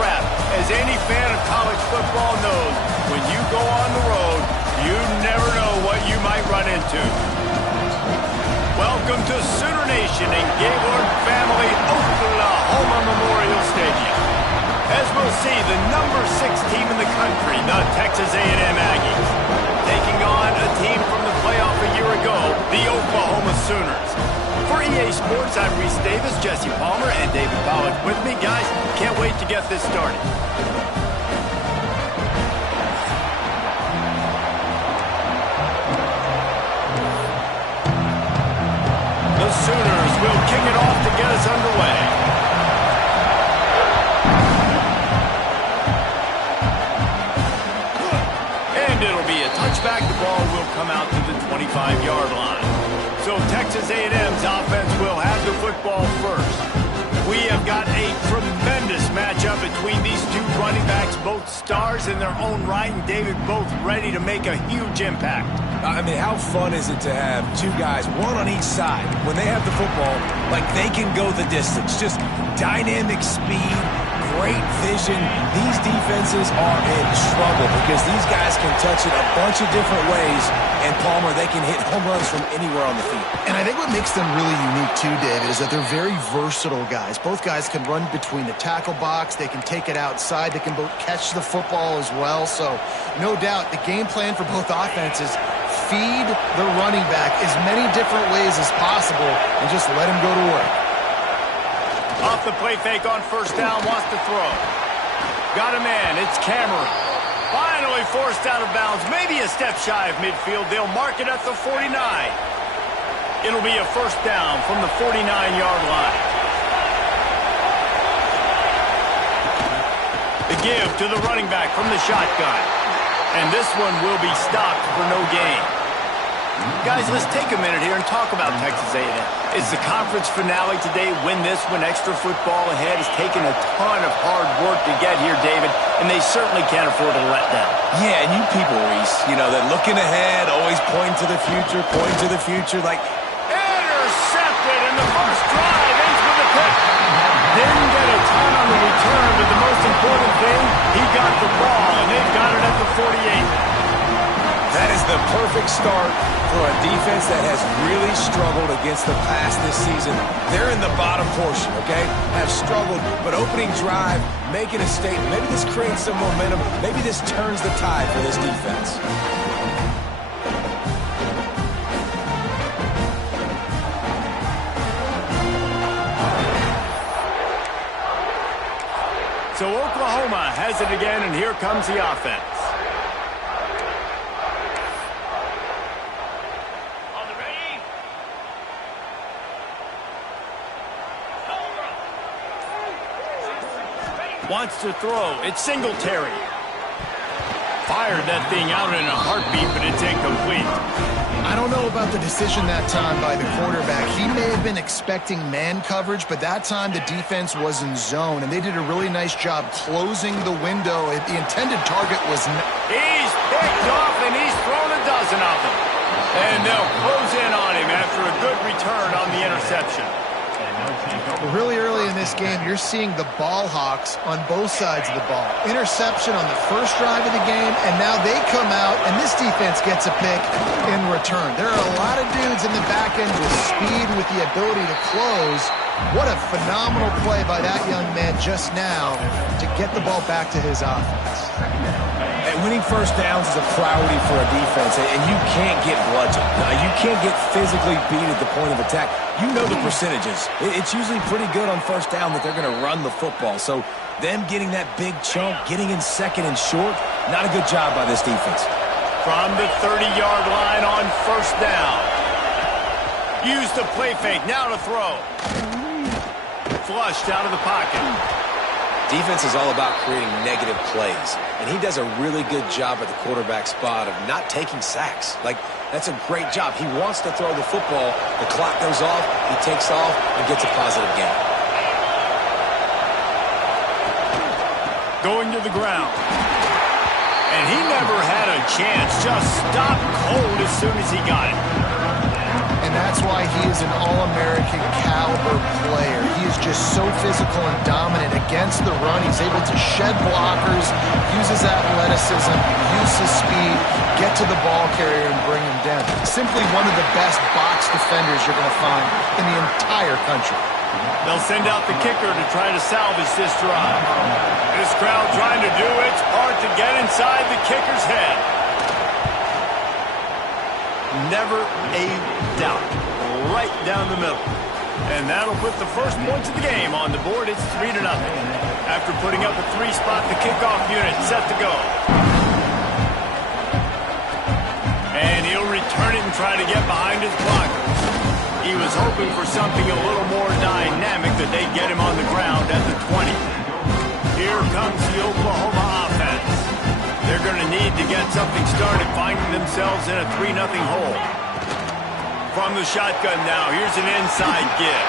trap. As any fan of college football knows, when you go on the road, you never know what you might run into. Welcome to Sooner Nation and Gaylord Family Oklahoma Memorial Stadium. As we'll see, the number 6 team in the country, the Texas A&M Aggies, taking on a team from the playoff a year ago, the Oklahoma Sooners. For EA Sports, I'm Reese Davis, Jesse Palmer, and David Pollack with me. Guys, can't wait to get this started. The Sooners will kick it off to get us underway. It'll be a touchback. The ball will come out to the 25-yard line. So Texas A&M's offense will have the football first. We have got a tremendous matchup between these two running backs, both stars in their own right, and David, both ready to make a huge impact. I mean, how fun is it to have two guys, one on each side, when they have the football, like they can go the distance. Just dynamic speed, great vision. These defenses are in trouble because these guys can touch it a bunch of different ways, and Palmer, they can hit home runs from anywhere on the field. And I think what makes them really unique too, David, is that they're very versatile guys. Both guys can run between the tackle box. They can take it outside. They can both catch the football as well. So no doubt the game plan for both offenses, feed the running back as many different ways as possible and just let him go to work. Off the play fake on first down, wants to throw. Got a man, it's Cameron. Finally forced out of bounds, maybe a step shy of midfield. They'll mark it at the 49. It'll be a first down from the 49-yard line. The give to the running back from the shotgun. And this one will be stopped for no gain. Guys, let's take a minute here and talk about Texas A&M. It's the conference finale today. Win this one. Extra football ahead. Has taken a ton of hard work to get here, David, and they certainly can't afford to let down. Yeah, and you people, Reese, you know, that looking ahead, always pointing to the future, like... Intercepted, and the first drive ends with a pick. Didn't get a ton on the return, but the most important thing, he got the ball, and they've got it at the 48. That is the perfect start for a defense that has really struggled against the pass this season. They're in the bottom portion, okay? Have struggled, but opening drive, making a statement. Maybe this creates some momentum. Maybe this turns the tide for this defense. So Oklahoma has it again, and here comes the offense. Wants to throw. It's Singletary. Fired that thing out in a heartbeat, but it's incomplete. I don't know about the decision that time by the quarterback. He may have been expecting man coverage, but that time the defense was in zone, and they did a really nice job closing the window. The intended target was... He's picked off, and he's thrown a dozen of them. And they'll close in on him after a good return on the interception. Really early in this game, you're seeing the ball hawks on both sides of the ball. Interception on the first drive of the game, and now they come out, and this defense gets a pick in return. There are a lot of dudes in the back end with speed, with the ability to close. What a phenomenal play by that young man just now to get the ball back to his offense. And winning first downs is a priority for a defense, and you can't get bludgeoned. You can't get physically beat at the point of attack. You know the percentages. It's usually pretty good on first down that they're going to run the football. So them getting that big chunk, getting in second and short, not a good job by this defense. From the 30-yard line on first down. Use the play fake, now to throw. Flushed out of the pocket. Defense is all about creating negative plays, and he does a really good job at the quarterback spot of not taking sacks. Like, that's a great job. He wants to throw the football. The clock goes off, he takes off, and gets a positive gain. Going to the ground. And he never had a chance. Just stopped cold as soon as he got it. And that's why he is an All-American caliber player. He is just so physical and dominant against against the run. He's able to shed blockers, use his athleticism, use his speed, get to the ball carrier and bring him down. Simply one of the best box defenders you're going to find in the entire country. They'll send out the kicker to try to salvage this drive. This crowd trying to do its part to get inside the kicker's head. Never a doubt. Right down the middle. And that'll put the first points of the game on the board. It's 3-0. After putting up a 3-spot, the kickoff unit set to go. And he'll return it and try to get behind his blockers. He was hoping for something a little more dynamic, that they'd get him on the ground at the 20. Here comes the Oklahoma offense. They're going to need to get something started, finding themselves in a 3-0 hole. From the shotgun now, here's an inside give.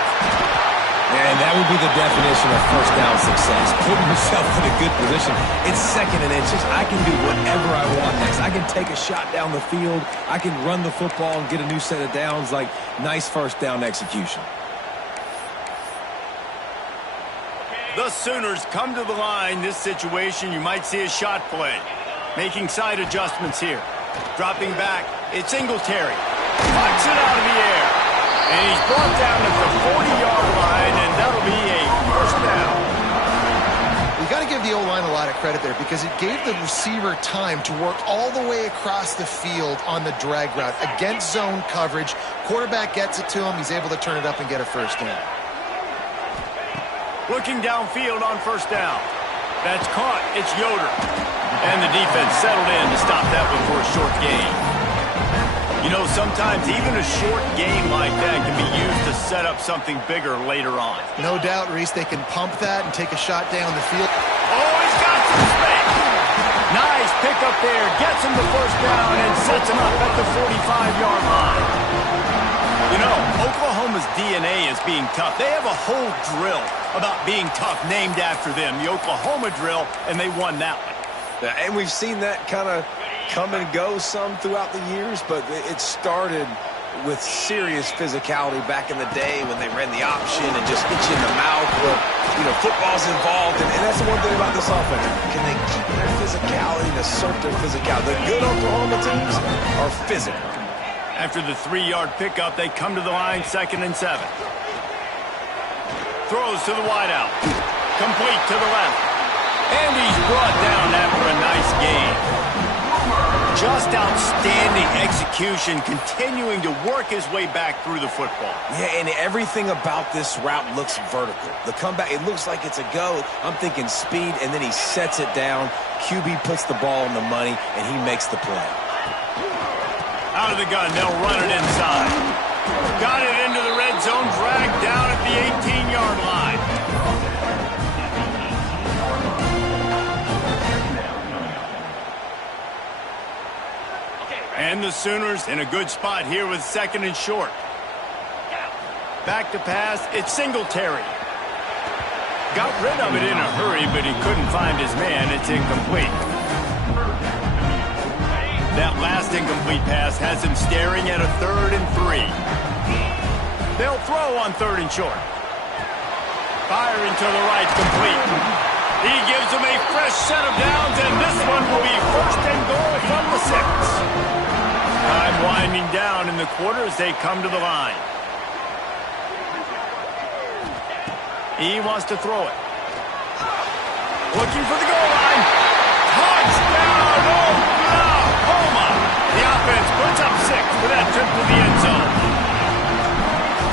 And that would be the definition of first down success. Putting yourself in a good position. It's 2nd and inches. I can do whatever I want next. I can take a shot down the field. I can run the football and get a new set of downs. Like, nice first down execution. The Sooners come to the line. This situation, you might see a shot play. Making side adjustments here. Dropping back, it's Singletary. Puts it out of the air. And he's brought down at the 40-yard line, and that'll be a first down. You got to give the O-line a lot of credit there, because it gave the receiver time to work all the way across the field on the drag route against zone coverage. Quarterback gets it to him. He's able to turn it up and get a first down. Looking downfield on first down. That's caught. It's Yoder. And the defense settled in to stop that one for a short gain. You know, sometimes even a short game like that can be used to set up something bigger later on. No doubt, Reese, they can pump that and take a shot down the field. Oh, he's got some space. Nice pickup there. Gets him the first down and sets him up at the 45-yard line. You know, Oklahoma's DNA is being tough. They have a whole drill about being tough named after them, the Oklahoma drill, and they won that one. And we've seen that kind of come and go some throughout the years, but it started with serious physicality back in the day when they ran the option and just hit you in the mouth. But, you know, football's involved, and that's the one thing about this offense. Can they keep their physicality and assert their physicality? The good Oklahoma teams are physical. After the 3-yard pickup, they come to the line, 2nd and 7. Throws to the wideout. Complete to the left. And he's brought down after a nice gain. Just outstanding execution, continuing to work his way back through the football. Yeah, and everything about this route looks vertical. The comeback, it looks like it's a go. I'm thinking speed, and then he sets it down. QB puts the ball in the money, and he makes the play. Out of the gun, they'll run it inside. Got it into the red zone, dragged down at the 18-yard line. And the Sooners in a good spot here with 2nd and short. Back to pass, it's Singletary. Got rid of it in a hurry, but he couldn't find his man. It's incomplete. That last incomplete pass has him staring at a 3rd and 3. They'll throw on 3rd and short. Firing to the right, complete. He gives them a fresh set of downs, and this one will be 1st and goal from the 6. Time winding down in the quarter as they come to the line. He wants to throw it. Looking for the goal line. Touchdown, Oklahoma! The offense puts up 6 for that trip to the end zone.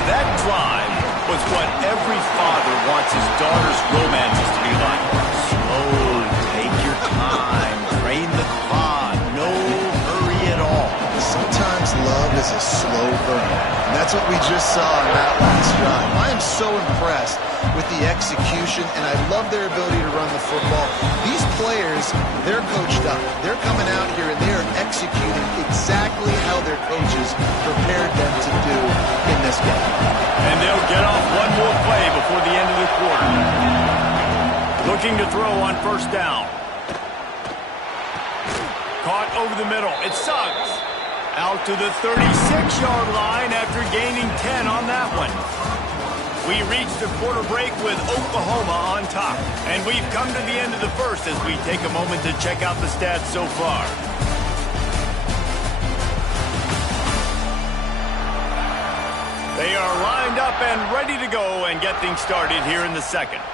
That drive was what every father wants his daughter's romances to be like. Slow, take your time, train the clock, no hurry at all. Sometimes love is a slow burn, and that's what we just saw in that last drive. I am so impressed with the execution, and I love their ability to run the football. These players, they're coached up. They're coming out here, and they're executing exactly how their coaches prepared them to do in this game. And they'll get off one more play before the end of the quarter. Looking to throw on 1st down. Caught over the middle. It's Suggs. Out to the 36-yard line after gaining 10 on that one. We reached a quarter break with Oklahoma on top. And we've come to the end of the first as we take a moment to check out the stats so far. They are lined up and ready to go and get things started here in the second.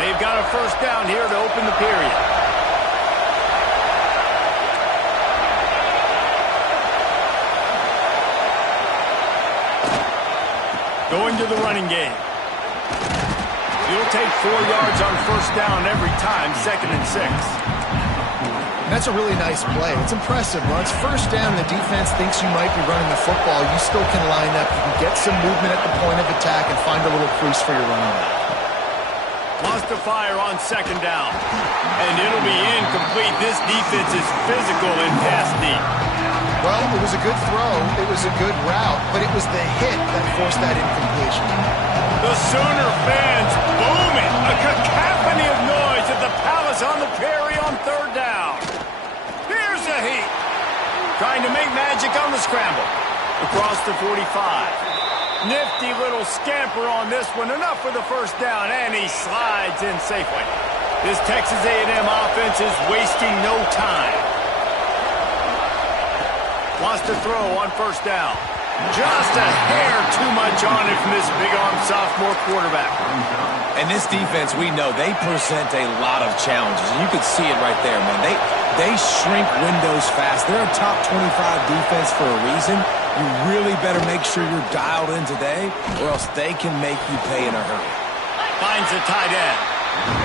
They've got a first down here to open the period. Going to the running game. You'll take 4 yards on first down every time, 2nd and 6. That's a really nice play. It's impressive. When it's first down, the defense thinks you might be running the football. You still can line up. You can get some movement at the point of attack and find a little crease for your running back. Wants to fire on 2nd down. And it'll be incomplete. This defense is physical in pass deep. Well, it was a good throw. It was a good route, but it was the hit that forced that incompletion. The Sooner fans booming. A cacophony of noise at the Palace on the Prairie on 3rd down. Here's the heat. Trying to make magic on the scramble. Across the 45. Nifty little scamper on this one. Enough for the first down, and he slides in safely. This Texas A&M offense is wasting no time. Wants to throw on first down. Just a hair too much on it from this big-arm sophomore quarterback. And this defense, we know, they present a lot of challenges. And you can see it right there, man. They shrink windows fast. They're a top 25 defense for a reason. You really better make sure you're dialed in today, or else they can make you pay in a hurry. Finds a tight end.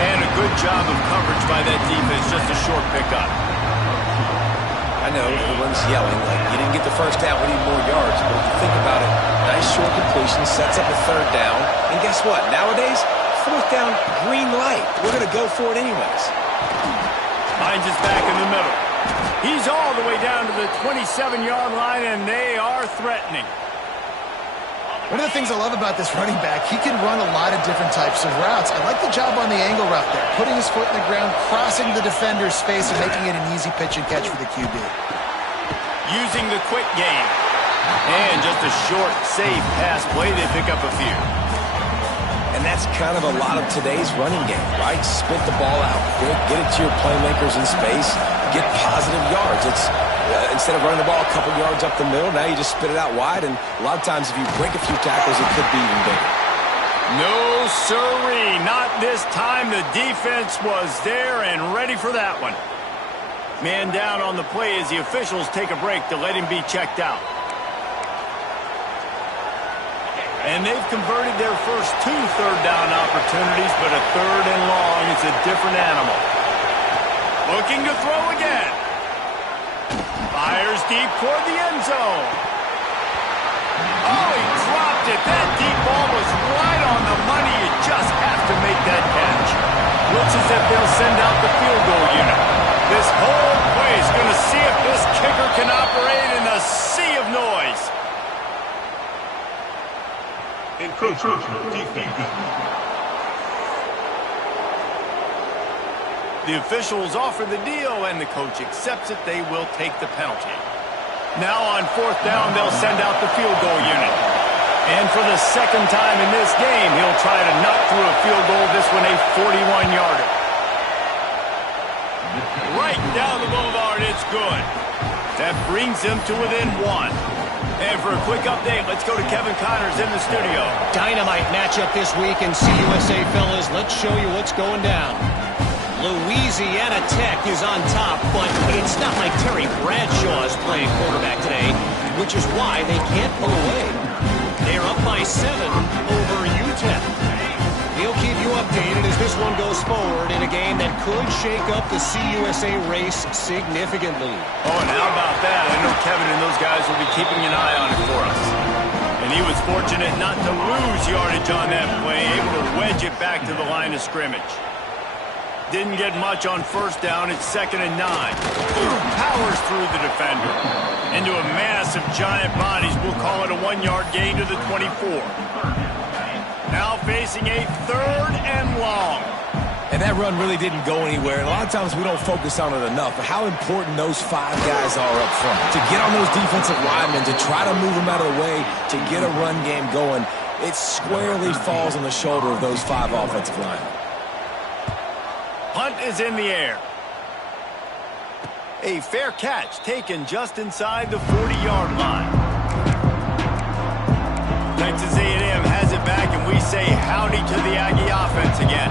And a good job of coverage by that defense. Just a short pickup. I know everyone's yelling, like, you didn't get the first down, we need more yards. But if you think about it, nice short completion, sets up a 3rd down. And guess what? Nowadays, 4th down, green light. We're going to go for it anyways. Finds his back in the middle. He's all the way down to the 27-yard line, and they are threatening. One of the things I love about this running back, he can run a lot of different types of routes. I like the job on the angle route there, putting his foot in the ground, crossing the defender's face, and making it an easy pitch and catch for the QB. Using the quick game. And just a short, safe pass play. They pick up a few. And that's kind of a lot of today's running game, right? Spit the ball out quick, get it to your playmakers in space, get positive yards. It's instead of running the ball a couple yards up the middle, now you just spit it out wide, and a lot of times if you break a few tackles, it could be even bigger. No siree, not this time. The defense was there and ready for that one. Man down on the play as the officials take a break to let him be checked out. And they've converted their first 2 third down opportunities, but a 3rd and long is a different animal. Looking to throw again. Fires deep toward the end zone. Oh, he dropped it. That deep ball was right on the money. You just have to make that catch. Looks as if they'll send out the field goal unit. This whole play is going to see if this kicker can operate in a sea of noise. The officials offer the deal, and the coach accepts it. They will take the penalty. Now on 4th down, they'll send out the field goal unit. And for the 2nd time in this game, he'll try to knock through a field goal, this one a 41-yarder. Right down the boulevard, it's good. That brings them to within 1. And for a quick update, let's go to Kevin Connors in the studio. Dynamite matchup this week in CUSA, fellas. Let's show you what's going down. Louisiana Tech is on top, but it's not like Terry Bradshaw is playing quarterback today, which is why they can't pull away. They're up by 7 over UTEP. We'll keep you updated as this one goes forward in a game that could shake up the CUSA race significantly. Oh, and how about that? I know Kevin and those guys will be keeping an eye on it for us. And he was fortunate not to lose yardage on that play, able to wedge it back to the line of scrimmage. Didn't get much on first down. It's 2nd and 9. Powers through the defender. Into a mass of giant bodies. We'll call it a 1-yard gain to the 24. Now facing a 3rd and long. And that run really didn't go anywhere. And a lot of times we don't focus on it enough, but how important those 5 guys are up front. To get on those defensive linemen, to try to move them out of the way, to get a run game going, it squarely falls on the shoulder of those 5 offensive linemen. Punt is in the air. A fair catch taken just inside the 40-yard line. Texas A&M has it back, and we say howdy to the Aggie offense again.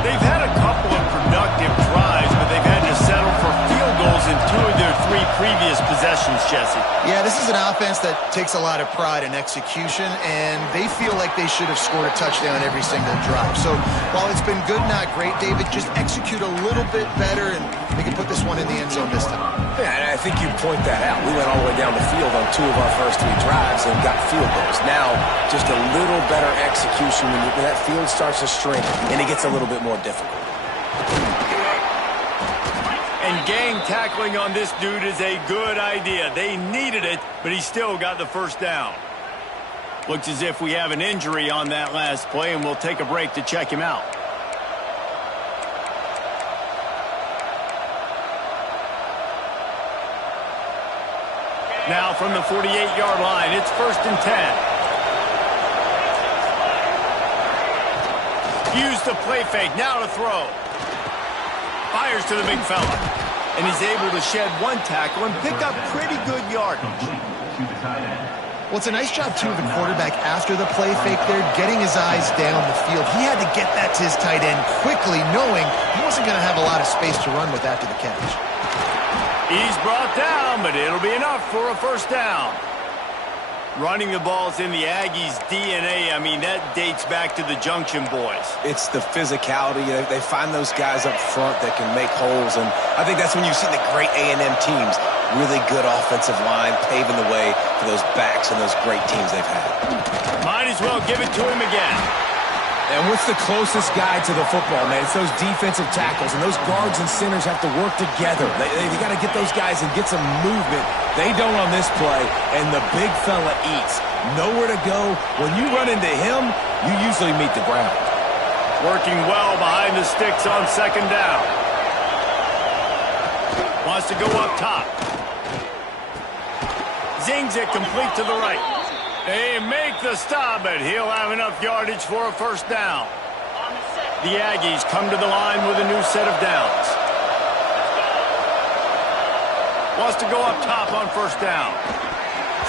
They've had a couple of productive drives, but they've had to settle for field goals in 2 of their 3 previous possessions, Jesse. Yeah, this is an offense that takes a lot of pride in execution, and they feel like they should have scored a touchdown every single drive. So while it's been good, not great, David, just execute a little bit better, and they can put this one in the end zone this time. Yeah, and I think you point that out. We went all the way down the field on 2 of our first 3 drives and got field goals. Now, just a little better execution when that field starts to shrink and it gets a little bit more difficult. And gang tackling on this dude is a good idea. They needed it, but he still got the first down. Looks as if we have an injury on that last play, and we'll take a break to check him out. Now from the 48-yard line, it's 1st and 10. Use the play fake, now to throw. Fires to the big fella. And he's able to shed 1 tackle and pick up pretty good yardage. Well, it's a nice job, too, of the quarterback after the play fake there, getting his eyes down the field. He had to get that to his tight end quickly, knowing he wasn't going to have a lot of space to run with after the catch. He's brought down, but it'll be enough for a first down. Running the ball's in the Aggies' DNA. I mean, that dates back to the Junction boys. It's the physicality. They find those guys up front that can make holes, and I think that's when you see the great A&M teams. Really good offensive line, paving the way for those backs and those great teams they've had. Might as well give it to him again. And what's the closest guy to the football, man? It's those defensive tackles, and those guards and centers have to work together. They got to get those guys and get some movement. They don't on this play, and the big fella eats. Nowhere to go. When you run into him, you usually meet the ground. Working well behind the sticks on 2nd down. Wants to go up top. Zings it complete to the right. They make the stop, but he'll have enough yardage for a first down. The Aggies come to the line with a new set of downs. Wants to go up top on 1st down.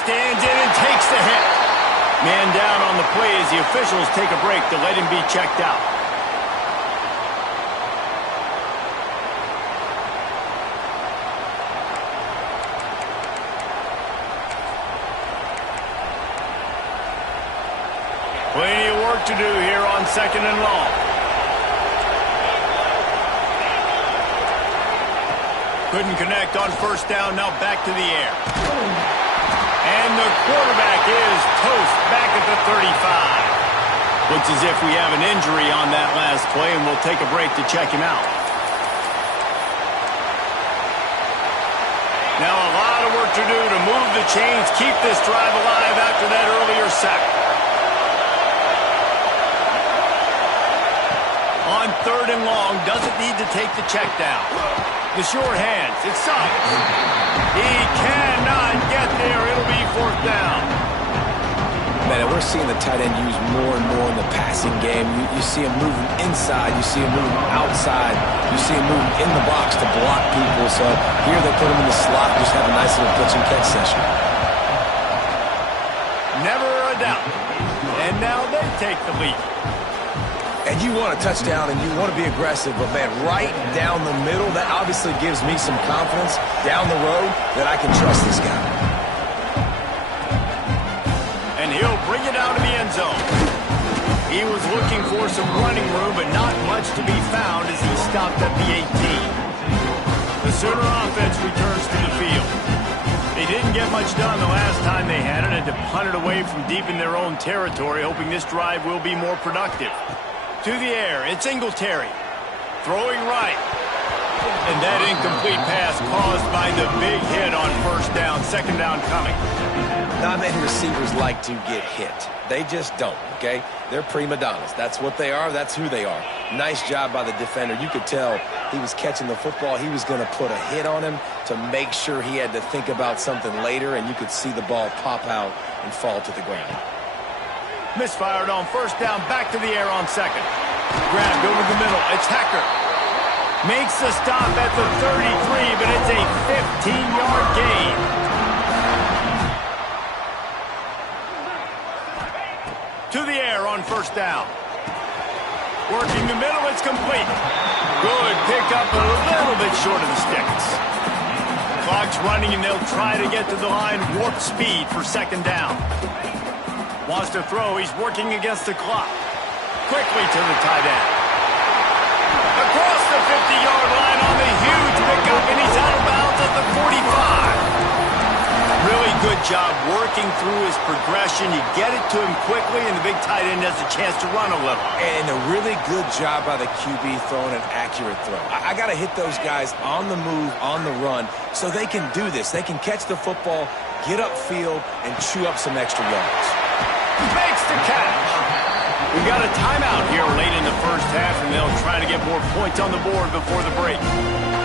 Stands in and takes the hit. Man down on the play as the officials take a break to let him be checked out. Plenty of work to do here on 2nd and long. Couldn't connect on 1st down, now back to the air. And the quarterback is toast back at the 35. Looks as if we have an injury on that last play, and we'll take a break to check him out. Now a lot of work to do to move the chains, keep this drive alive after that earlier sack. On 3rd and long, doesn't need to take the check down. The short hands, it's solid. He cannot get there. It'll be 4th down. Man, we're seeing the tight end used more and more in the passing game. You see him moving inside. You see him moving outside. You see him moving in the box to block people. So here they put him in the slot, just have a nice little pitch and catch session. Never a doubt. And now they take the lead. And you want a touchdown and you want to be aggressive, but man, right down the middle, that obviously gives me some confidence down the road that I can trust this guy. And he'll bring it out of the end zone. He was looking for some running room, but not much to be found as he stopped at the 18. The Sooner offense returns to the field. They didn't get much done the last time they had it, and to punt it away from deep in their own territory, hoping this drive will be more productive. To the air, it's Singletary. Throwing right. And that incomplete pass caused by the big hit on first down, second down coming. Not many receivers like to get hit. They just don't, okay? They're prima donnas. That's what they are. That's who they are. Nice job by the defender. You could tell he was catching the football. He was going to put a hit on him to make sure he had to think about something later, and you could see the ball pop out and fall to the ground. Misfired on first down, back to the air on second. Grabbed over the middle. It's Hecker. Makes the stop at the 33, but it's a 15-yard gain. To the air on first down. Working the middle, it's complete. Good pick up, a little bit short of the sticks. Clock's running, and they'll try to get to the line warp speed for second down. Wants to throw, he's working against the clock. Quickly to the tight end. Across the 50-yard line on the huge pickup, and he's out of bounds at the 45. Really good job working through his progression. You get it to him quickly, and the big tight end has a chance to run a little. And a really good job by the QB throwing an accurate throw. I got to hit those guys on the move, on the run, so they can do this. They can catch the football, get upfield, and chew up some extra yards. Makes the catch. We got a timeout here late in the first half, and they'll try to get more points on the board before the break.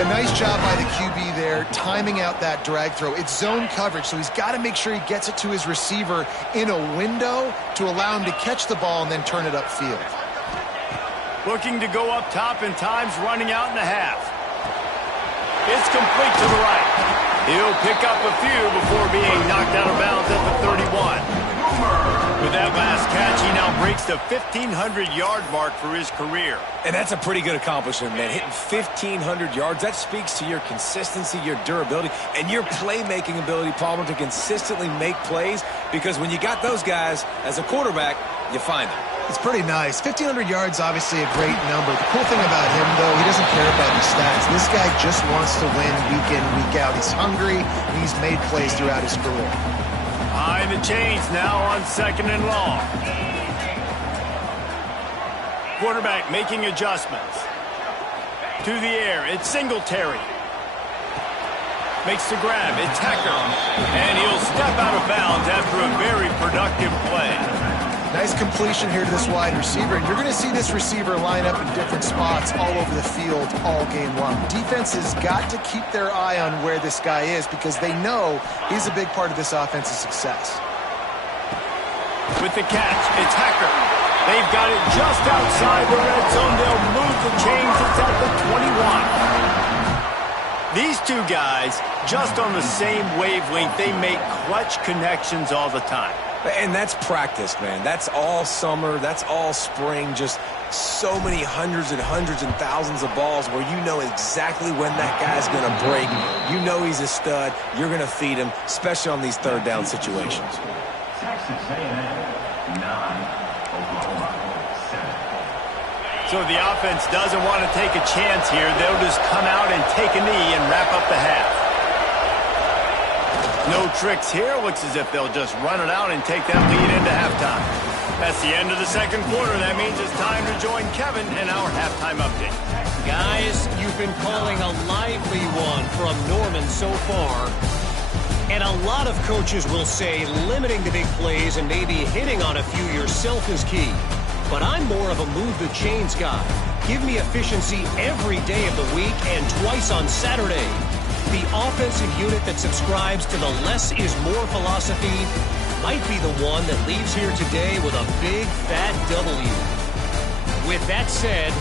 A nice job by the QB there, timing out that drag throw. It's zone coverage, so he's got to make sure he gets it to his receiver in a window to allow him to catch the ball and then turn it upfield. Looking to go up top, and time's running out in the half. It's complete to the right. He'll pick up a few before being knocked out of bounds at the 31. With that last catch, he now breaks the 1,500-yard mark for his career. And that's a pretty good accomplishment, man. Hitting 1,500 yards, that speaks to your consistency, your durability, and your playmaking ability, Palmer, to consistently make plays, because when you got those guys as a quarterback, you find them. It's pretty nice. 1,500 yards, obviously a great number. The cool thing about him, though, he doesn't care about the stats. This guy just wants to win week in, week out. He's hungry, and he's made plays throughout his career. Behind the chains now on second and long. Quarterback making adjustments. To the air, it's Singletary. Makes the grab, it's Hecker. And he'll step out of bounds after a very productive play. Nice completion here to this wide receiver. And you're going to see this receiver line up in different spots all over the field all game long. Defense has got to keep their eye on where this guy is, because they know he's a big part of this offense's success. With the catch, it's Hecker. They've got it just outside the red zone. They'll move the chains. It's at the 21. These two guys, just on the same wavelength, they make clutch connections all the time. And that's practice, man. That's all summer. That's all spring. Just so many hundreds and thousands of balls where you know exactly when that guy's going to break. You know he's a stud. You're going to feed him, especially on these third down situations. Texas A&M 9, Oklahoma 7. So the offense doesn't want to take a chance here. They'll just come out and take a knee and wrap up the half. No tricks here. Looks as if they'll just run it out and take that lead into halftime. That's the end of the second quarter. That means it's time to join Kevin in our halftime update. Guys, you've been calling a lively one from Norman so far. And a lot of coaches will say limiting the big plays and maybe hitting on a few yourself is key. But I'm more of a move the chains guy. Give me efficiency every day of the week and twice on Saturday. The offensive unit that subscribes to the less is more philosophy might be the one that leaves here today with a big fat W. With that said,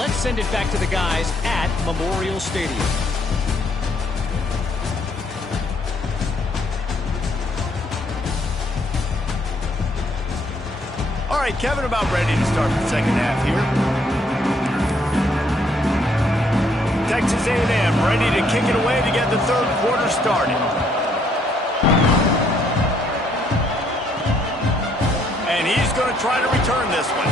let's send it back to the guys at Memorial Stadium. All right, Kevin, about ready to start the second half here. Texas A&M ready to kick it away to get the third quarter started. And he's going to try to return this one.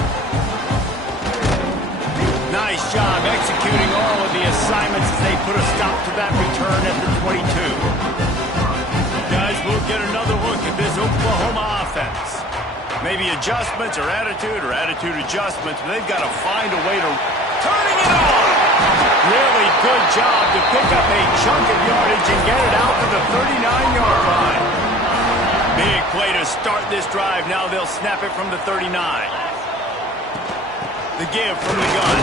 Nice job executing all of the assignments as they put a stop to that return at the 22. Guys, we'll get another look at this Oklahoma offense. Maybe adjustments or attitude adjustments, but they've got to find a way to turning it on. Really good job to pick up a chunk of yardage and get it out to the 39-yard line. Big play to start this drive. Now they'll snap it from the 39. The give from the gun.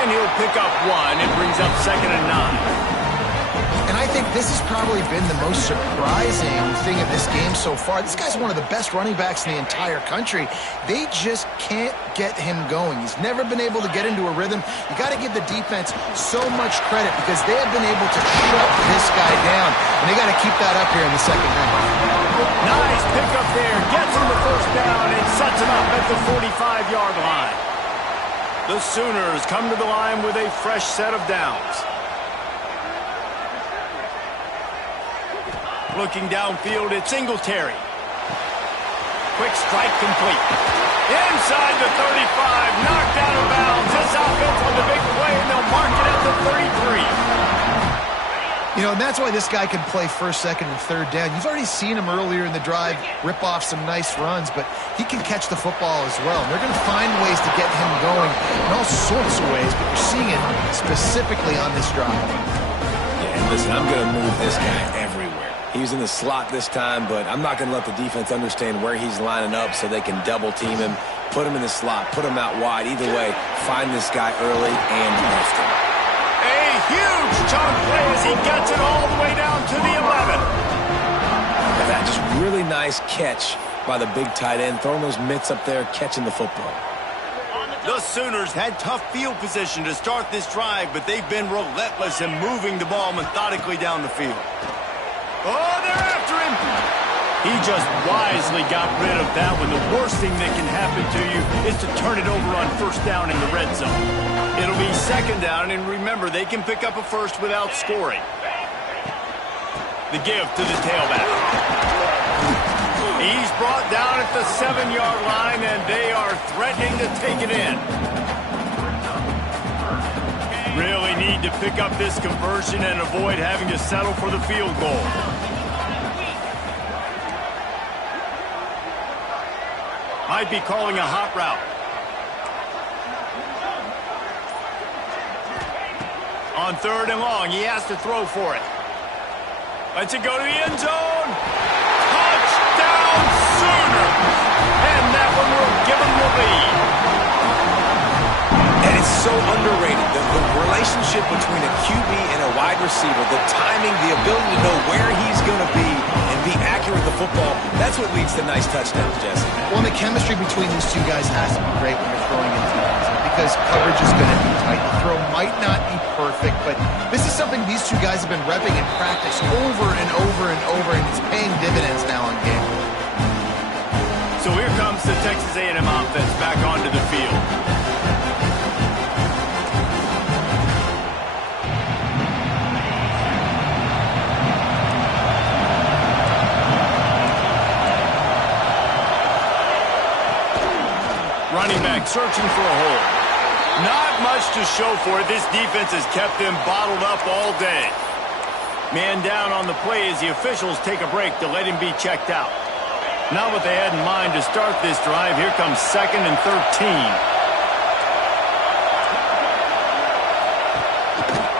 And he'll pick up one. It brings up 2nd and 9. And I think this has probably been the most surprising thing of this game so far. This guy's one of the best running backs in the entire country. They just can't get him going. He's never been able to get into a rhythm. You got to give the defense so much credit because they have been able to shut this guy down. And they got to keep that up here in the second half. Nice pickup there. Gets him the first down and sets him up at the 45-yard line. The Sooners come to the line with a fresh set of downs. Looking downfield, it's Singletary. Quick strike complete. Inside the 35, knocked out of bounds. This offense with a big play, and they'll mark it at the 33. You know, and that's why this guy can play first, second, and third down. You've already seen him earlier in the drive rip off some nice runs, but he can catch the football as well. And they're going to find ways to get him going in all sorts of ways, but you're seeing it specifically on this drive. Yeah, and listen, I'm going to move this guy everywhere. He's in the slot this time, but I'm not going to let the defense understand where he's lining up so they can double team him, put him in the slot, put him out wide. Either way, find this guy early and rest him. A huge chunk play as he gets it all the way down to the 11. That just really nice catch by the big tight end, throwing those mitts up there, catching the football. The Sooners had tough field position to start this drive, but they've been relentless in moving the ball methodically down the field. Oh, they're after him. He just wisely got rid of that one. The worst thing that can happen to you is to turn it over on first down in the red zone. It'll be 2nd down, and remember, they can pick up a first without scoring. The give to the tailback. He's brought down at the 7-yard line, and they are threatening to take it in. Really need to pick up this conversion and avoid having to settle for the field goal. Might be calling a hot route. On 3rd and long, he has to throw for it. Lets it go to the end zone. Touchdown, Sooners! And that one will give him the lead. And it's so underrated. The relationship between a QB and a wide receiver, the timing, the ability to know where he's going to be and be accurate with the football, that's what leads to nice touchdowns, Jesse. Well, the chemistry between these two guys has to be great when you're throwing into the end zone because coverage is going to be tight. The throw might not be perfect, but this is something these two guys have been repping in practice over and over and over, and it's paying dividends now on game. So here comes the Texas A&M offense back onto the field. Running back searching for a hole. Not much to show for it. This defense has kept them bottled up all day. Man down on the play as the officials take a break to let him be checked out. Not what they had in mind to start this drive. Here comes 2nd and 13.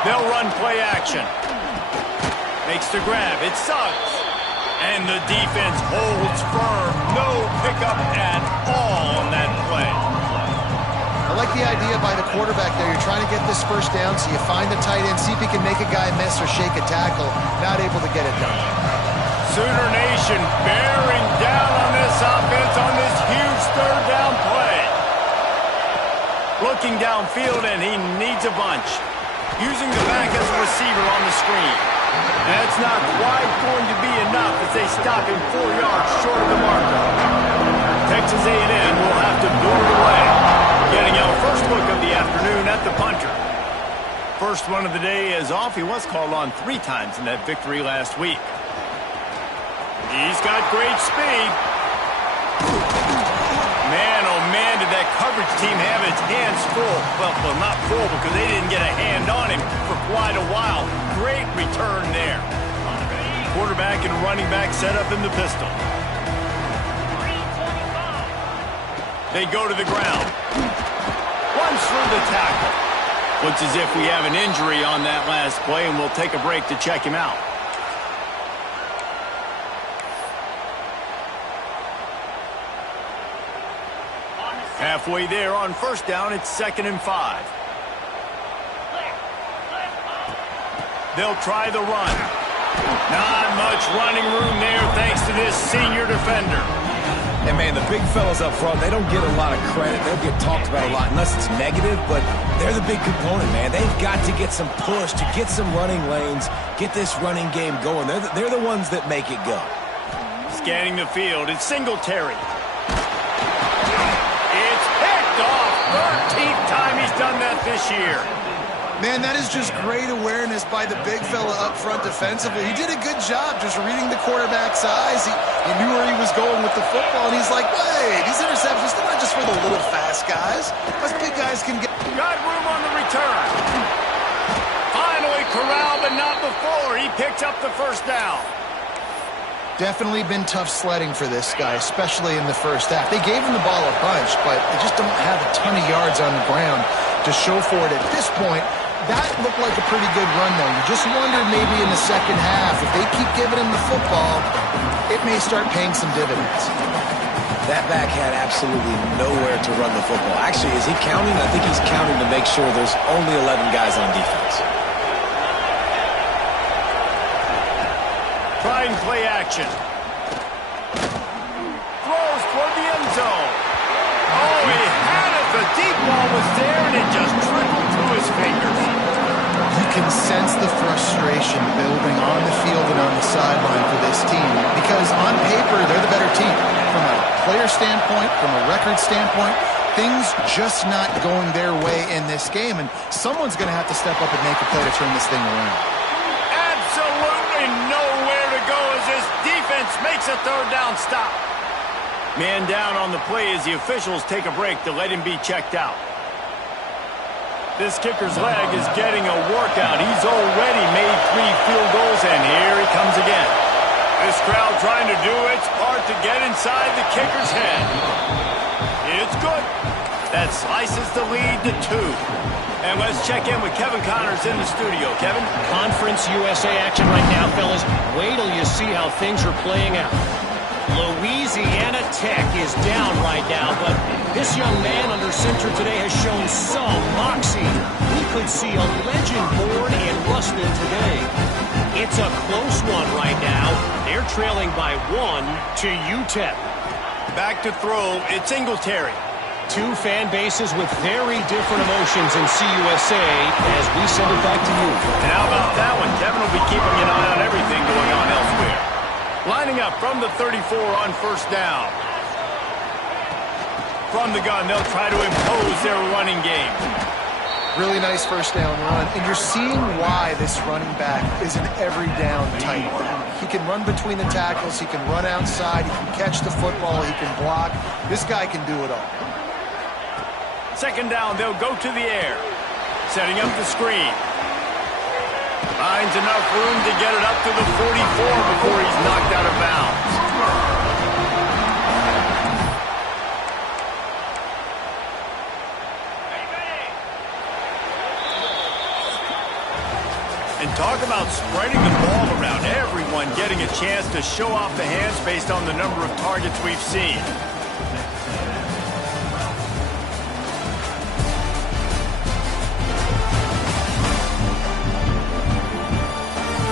They'll run play action. Makes the grab. It sucks. And the defense holds firm. No pickup at all on that play. I like the idea by the quarterback there. You're trying to get this first down, so you find the tight end, see if he can make a guy miss or shake a tackle. Not able to get it done. Sooner Nation bearing down on this offense on this huge 3rd down play. Looking downfield, and he needs a bunch. Using the back as a receiver on the screen. That's not quite going to be enough as they stop him 4 yards short of the marker. Texas A&M will have to boot it away. Getting our first look of the afternoon at the punter. First one of the day is off. He was called on 3 times in that victory last week. He's got great speed. Man, oh man, did that coverage team have its hands full. Well, not full because they didn't get a hand on him for quite a while. Great return there. Quarterback and running back set up in the pistol. They go to the ground. Runs through the tackle. Looks as if we have an injury on that last play, and we'll take a break to check him out. Halfway there on first down, it's 2nd and 5. They'll try the run. Not much running room there thanks to this senior defender. And, man, the big fellas up front, they don't get a lot of credit. They'll get talked about a lot unless it's negative, but they're the big component, man. They've got to get some push, to get some running lanes, get this running game going. They're the ones that make it go. Scanning the field, it's Singletary. It's picked off. 13th time he's done that this year. Man, that is just great awareness by the big fella up front defensively. He did a good job just reading the quarterback's eyes. He knew where he was going with the football, and he's like, wait, these interceptions, they're not just for the little fast guys. Us big guys can get... Got room on the return. Finally corralled, but not before. He picks up the first down. Definitely been tough sledding for this guy, especially in the first half. They gave him the ball a bunch, but they just don't have a ton of yards on the ground to show for it at this point. That looked like a pretty good run, though. You just wondered maybe in the second half, if they keep giving him the football, it may start paying some dividends. That back had absolutely nowhere to run the football. Actually, is he counting? I think he's counting to make sure there's only 11 guys on defense. Trying play action. Throws toward the end zone. Oh, he had it. The deep ball was there, and it just trickled through his fingers. You can sense the frustration building on the field and on the sideline for this team because on paper, they're the better team. From a player standpoint, from a record standpoint, things just not going their way in this game, and someone's going to have to step up and make a play to turn this thing around. Absolutely nowhere to go as this defense makes a third down stop. Man down on the play as the officials take a break to let him be checked out. This kicker's leg is getting a workout. He's already made 3 field goals, and here he comes again. This crowd trying to do its part to get inside the kicker's head. It's good. That slices the lead to 2. And let's check in with Kevin Connors in the studio. Kevin? Conference USA action right now, fellas. Wait till you see how things are playing out. Louisiana Tech is down right now, but this young man under center today has shown some moxie. We could see a legend born in Ruston today. It's a close one right now. They're trailing by 1 to UTEP. Back to throw, it's Singletary. 2 fan bases with very different emotions in CUSA as we send it back to you. And how about that one? Kevin will be keeping an eye on everything going on elsewhere. Lining up from the 34 on first down. From the gun, they'll try to impose their running game. Really nice first down run, and you're seeing why this running back is an every down type. He can run between the tackles, he can run outside, he can catch the football, he can block. This guy can do it all. Second down, they'll go to the air. Setting up the screen. Finds enough room to get it up to the 44 before he's knocked out of bounds. And talk about spreading the ball around. Everyone getting a chance to show off the hands based on the number of targets we've seen.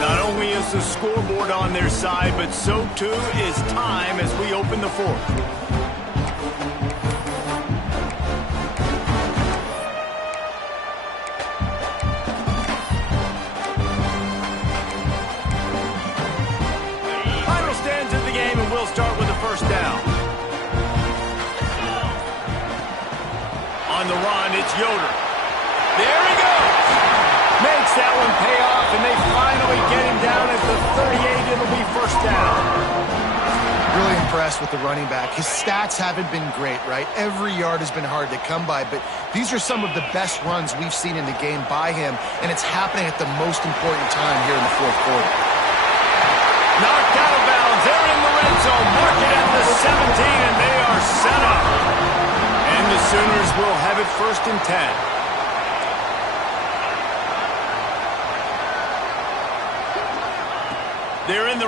Not only is the scoreboard on their side, but so too is time as we open the 4th. Final stands of the game, and we'll start with the first down. On the run, it's Yoder. There he goes! Makes that one pay off, and they finally get him down at the 38. It'll be first down. Really impressed with the running back. His stats haven't been great, right? Every yard has been hard to come by, but these are some of the best runs we've seen in the game by him, and it's happening at the most important time here in the 4th quarter. Knocked out of bounds. They're in the red zone. Mark it at the 17, and they are set up. And the Sooners will have it 1st and 10.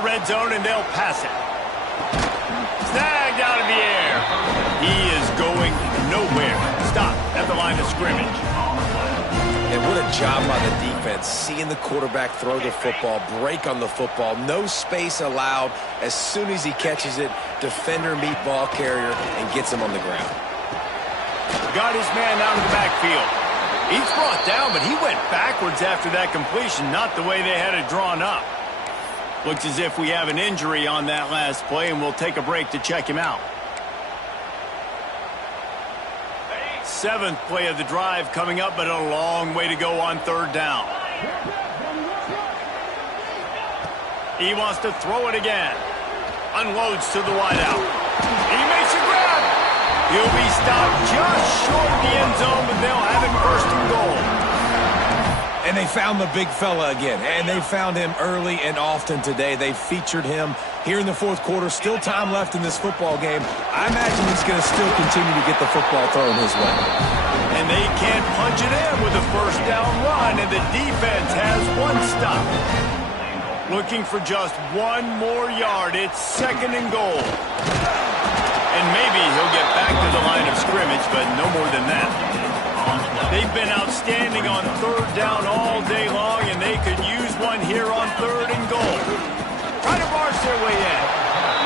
the red zone, and they'll pass it. Snagged out of the air. He is going nowhere. Stop at the line of scrimmage. And what a job by the defense, seeing the quarterback throw the football, break on the football, no space allowed. As soon as he catches it, defender meet ball carrier and gets him on the ground. Got his man out of the backfield. He's brought down, but he went backwards after that completion, not the way they had it drawn up. Looks as if we have an injury on that last play, and we'll take a break to check him out. 7th play of the drive coming up, but a long way to go on 3rd down. He wants to throw it again. Unloads to the wideout. He makes a grab. He'll be stopped just short of the end zone, but they'll have him 1st and goal. And they found the big fella again, and they found him early and often today. They featured him here in the 4th quarter. Still time left in this football game. I imagine he's going to still continue to get the football thrown his way. And they can't punch it in with a 1st down run, and the defense has 1 stop. Looking for just 1 more yard. It's 2nd and goal. And maybe he'll get back to the line of scrimmage, but no more than that. They've been outstanding on 3rd down all day long, and they could use one here on 3rd and goal. Try to march their way in.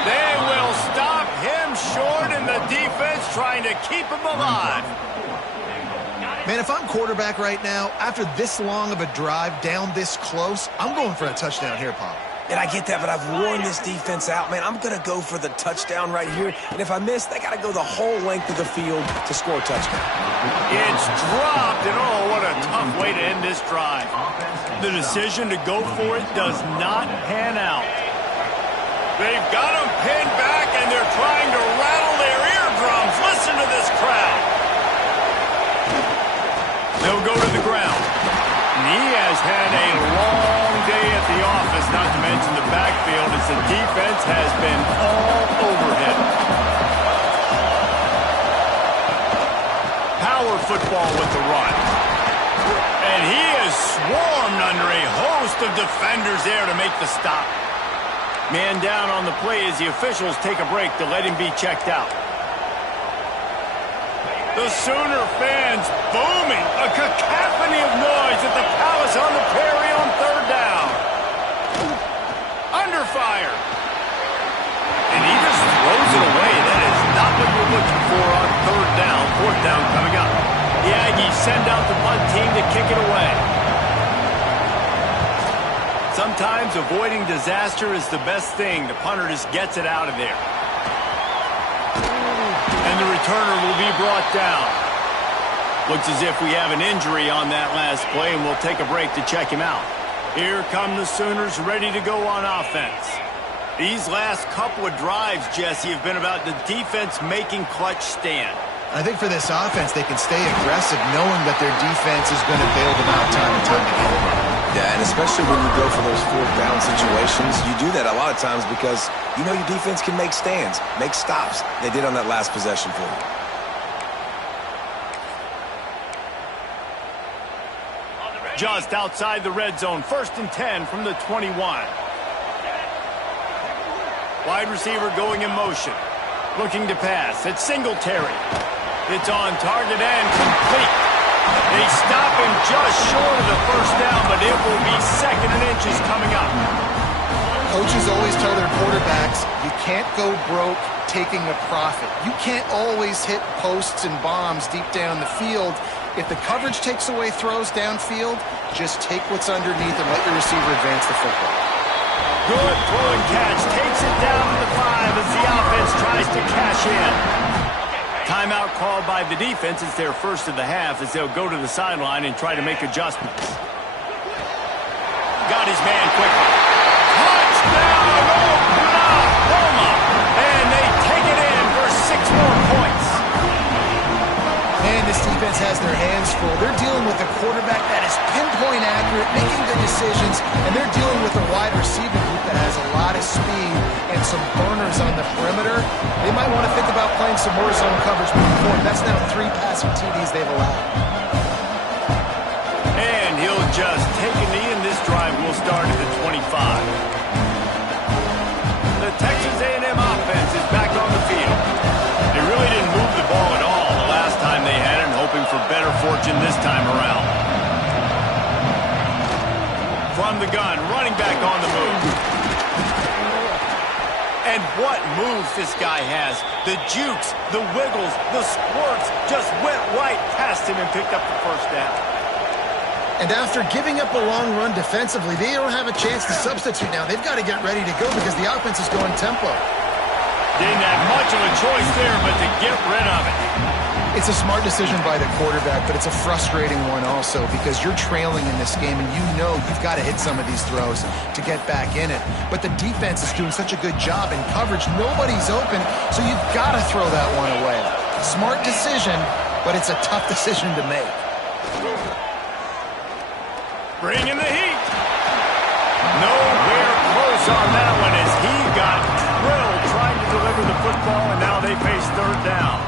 They will stop him short, and the defense trying to keep him alive. Man, if I'm quarterback right now, after this long of a drive down this close, I'm going for a touchdown here, Pop. And I get that, but I've worn this defense out, man. I'm going to go for the touchdown right here. And if I miss, they got to go the whole length of the field to score a touchdown. It's dropped, and oh, what a tough way to end this drive. The decision to go for it does not pan out. They've got him pinned back, and they're trying to rattle their eardrums. Listen to this crowd. They'll go to the ground. And he has had a long day at the office, not to mention the backfield, as the defense has been all over him. Power football with the run. And he is swarmed under a host of defenders there to make the stop. Man down on the play as the officials take a break to let him be checked out. The Sooner fans booming, a cacophony of noise at the Palace on the Prairie on 3rd down. Under fire. And he just throws it away. That is not what you're looking for on 3rd down. 4th down coming up. The Aggies send out the punt team to kick it away. Sometimes avoiding disaster is the best thing. The punter just gets it out of there. And the returner will be brought down. Looks as if we have an injury on that last play, and we'll take a break to check him out. Here come the Sooners ready to go on offense. These last couple of drives, Jesse, have been about the defense making clutch stand. I think for this offense, they can stay aggressive knowing that their defense is going to bail them out time and time again. Yeah, and especially when you go for those 4th down situations, you do that a lot of times because you know your defense can make stands, make stops. They did on that last possession for you. Just outside the red zone, 1st and 10 from the 21. Wide receiver going in motion. Looking to pass. It's Singletary. It's on target and complete. They stop him just short of the 1st down, but it will be 2nd and inches coming up. Coaches always tell their quarterbacks, you can't go broke taking a profit. You can't always hit posts and bombs deep down the field. If the coverage takes away throws downfield, just take what's underneath and let your receiver advance the football. Good throw and catch. Takes it down to the 5 as the offense tries to cash in. Timeout called by the defense. It's their 1st of the half as they'll go to the sideline and try to make adjustments. Got his man quickly. Touchdown, Oklahoma! And they take it in for 6 more points. Man, this defense has their hands full. They're dealing with a quarterback that is pinpoint accurate, making good decisions, and they're dealing with a wide receiver group that has a lot of speed and some burners on the perimeter. They might want to think about playing some more zone coverage moving forward. That's now 3 passing TDs they've allowed. And he'll just take a knee, and this drive will start at the 25. the gun, running back on the move. And what moves this guy has. The jukes, the wiggles, the squirts just went right past him and picked up the first down. And after giving up a long run defensively, they don't have a chance to substitute now. They've got to get ready to go because the offense is going tempo. Didn't have much of a choice there, but to get rid of it. It's a smart decision by the quarterback, but it's a frustrating one also because you're trailing in this game and you know you've got to hit some of these throws to get back in it. But the defense is doing such a good job in coverage. Nobody's open, so you've got to throw that one away. Smart decision, but it's a tough decision to make. Bring in the heat. Nowhere close on that one as he got drilled trying to deliver the football, and now they face third down.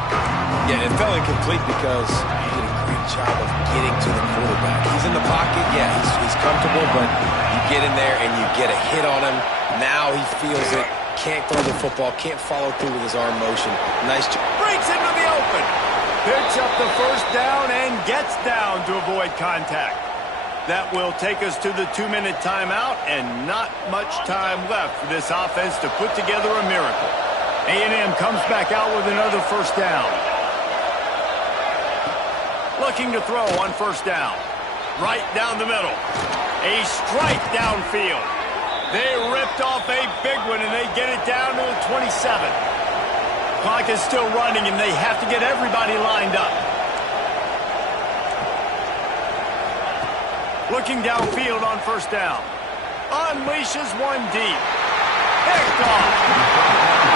Yeah, it fell incomplete because he did a great job of getting to the quarterback. He's in the pocket, yeah, he's comfortable, but you get in there and you get a hit on him. Now he feels it, can't throw the football, can't follow through with his arm motion. Nice job. Breaks into the open. Picks up the first down and gets down to avoid contact. That will take us to the 2-minute timeout, and not much time left for this offense to put together a miracle. A&M comes back out with another first down. Looking to throw on first down. Right down the middle. A strike downfield. They ripped off a big one, and they get it down to the 27. Clock is still running, and they have to get everybody lined up. Looking downfield on first down. Unleashes one deep. Picked off.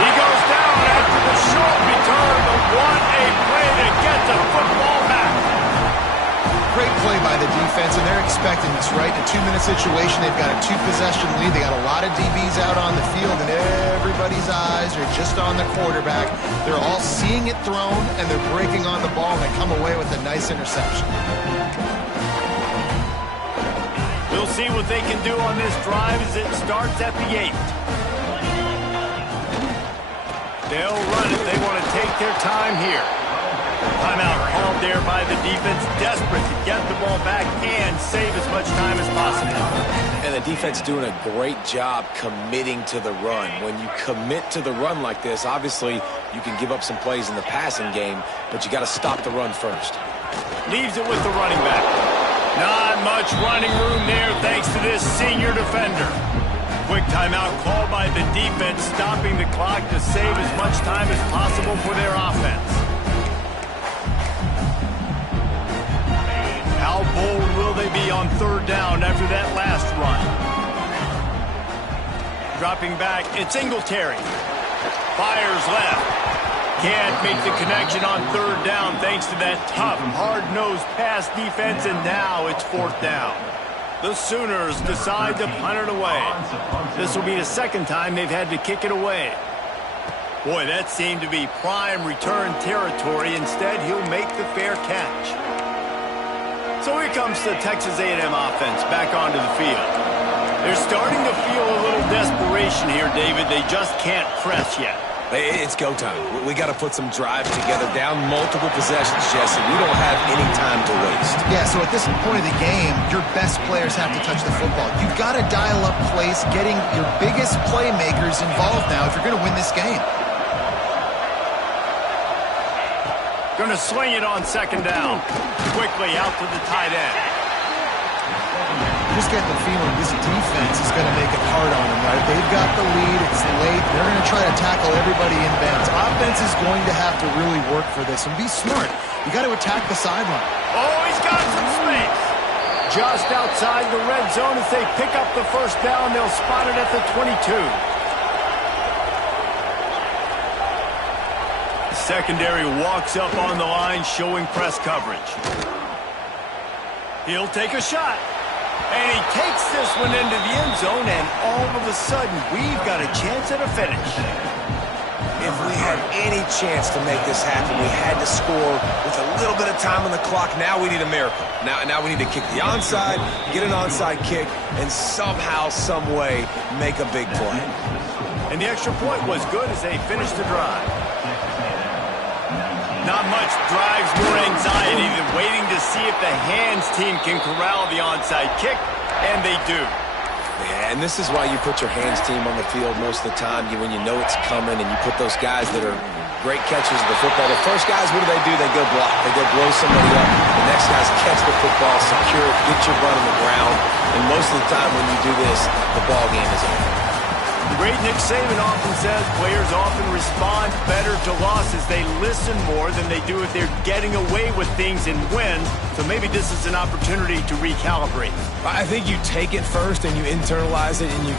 He goes down after the short return, but what a play to get the football back. Great play by the defense, and they're expecting this, right? In a 2-minute situation, they've got a 2-possession lead. They got a lot of DBs out on the field, and everybody's eyes are just on the quarterback. They're all seeing it thrown, and they're breaking on the ball, and they come away with a nice interception. We'll see what they can do on this drive as it starts at the 8. They'll run it. They want to take their time here. Timeout called there by the defense, desperate to get the ball back and save as much time as possible. And the defense doing a great job committing to the run. When you commit to the run like this, obviously you can give up some plays in the passing game, but you got to stop the run first. Leaves it with the running back. Not much running room there thanks to this senior defender. Quick timeout called by the defense, stopping the clock to save as much time as possible for their offense. How bold will they be on third down after that last run? Dropping back, it's Singletary. Fires left. Can't make the connection on third down thanks to that tough, hard-nosed pass defense, and now it's fourth down. The Sooners decide to punt it away. This will be the second time they've had to kick it away. Boy, that seemed to be prime return territory. Instead, he'll make the fair catch. So here comes the Texas A&M offense back onto the field. They're starting to feel a little desperation here, David. They just can't press yet. It's go time. We got to put some drives together, down multiple possessions, Jesse. We don't have any time to waste. Yeah, so at this point of the game, your best players have to touch the football. You've got to dial up plays, getting your biggest playmakers involved now if you're going to win this game. Going to sling it on second down. Quickly out to the tight end. Just get the feeling this defense is going to make it hard on them, right? They've got the lead. It's late. They're going to try to tackle everybody in bounds. Offense is going to have to really work for this and be smart. You got to attack the sideline. Oh, he's got some space. Just outside the red zone as they pick up the first down. They'll spot it at the 22. The secondary walks up on the line, showing press coverage. He'll take a shot. And he takes this one into the end zone, and all of a sudden, we've got a chance at a finish. If we had any chance to make this happen, we had to score with a little bit of time on the clock. Now we need a miracle. Now we need to kick the onside, get an onside kick, and somehow, some way, make a big play. And the extra point was good as they finished the drive. Not much drives more anxiety than waiting to see if the hands team can corral the onside kick, and they do. Yeah, and this is why you put your hands team on the field most of the time. When you know it's coming, and you put those guys that are great catchers of the football. The first guys, what do? They go block. They go blow somebody up. The next guys catch the football, secure it, get your butt on the ground. And most of the time when you do this, the ball game is over. The great Nick Saban often says players often respond better to losses. They listen more than they do if they're getting away with things and wins. So maybe this is an opportunity to recalibrate. I think you take it first and you internalize it and you get